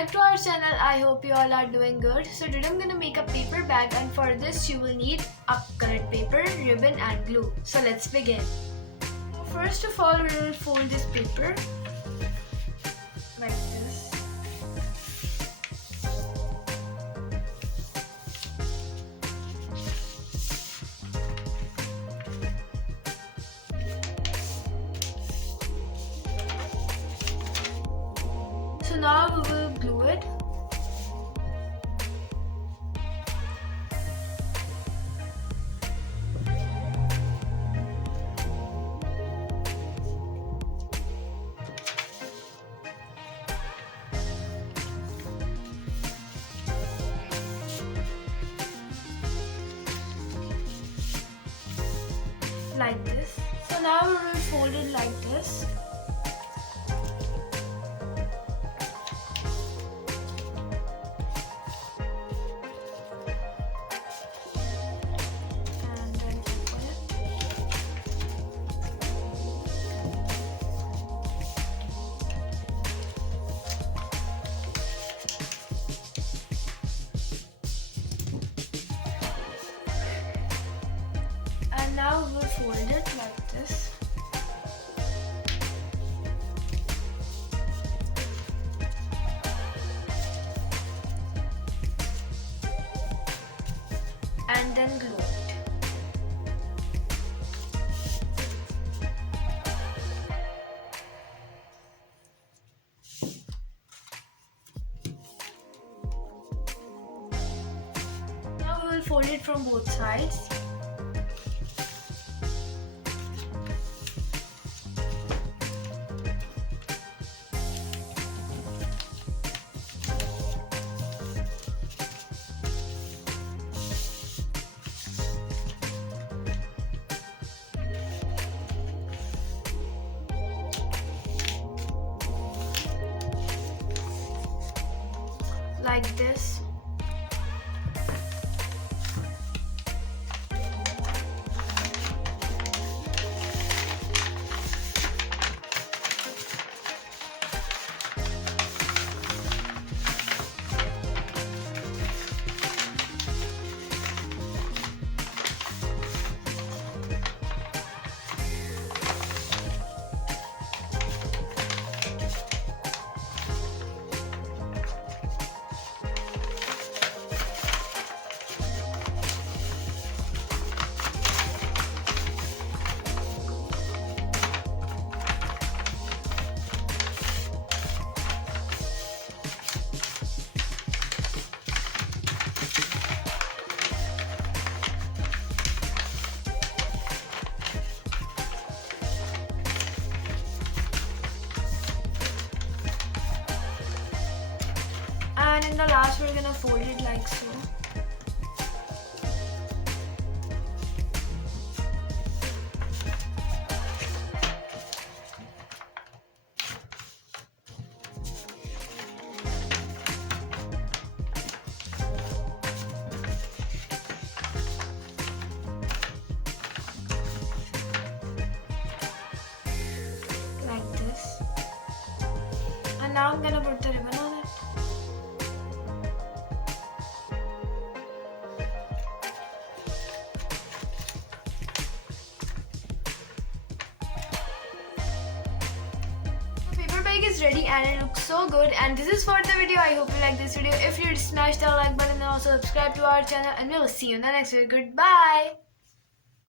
back to our channel. I hope you all are doing good. So today I'm gonna make a paper bag, and for this you will need a colored paper, ribbon and glue. So let's begin. First of all, we will fold this paper like this. So now we will glue it. Like this. So now we will fold it like this. And then open it. And now we will fold it like this. And then glue it. Now we will fold it from both sides. Like this. And in the last, we're gonna fold it like so. Like this. And now I'm gonna put the ribbon on it. Is ready and it looks so good, and this is for the video. I hope you like this video. If you did, smash the like button and also subscribe to our channel, and we will see you in the next video. Goodbye.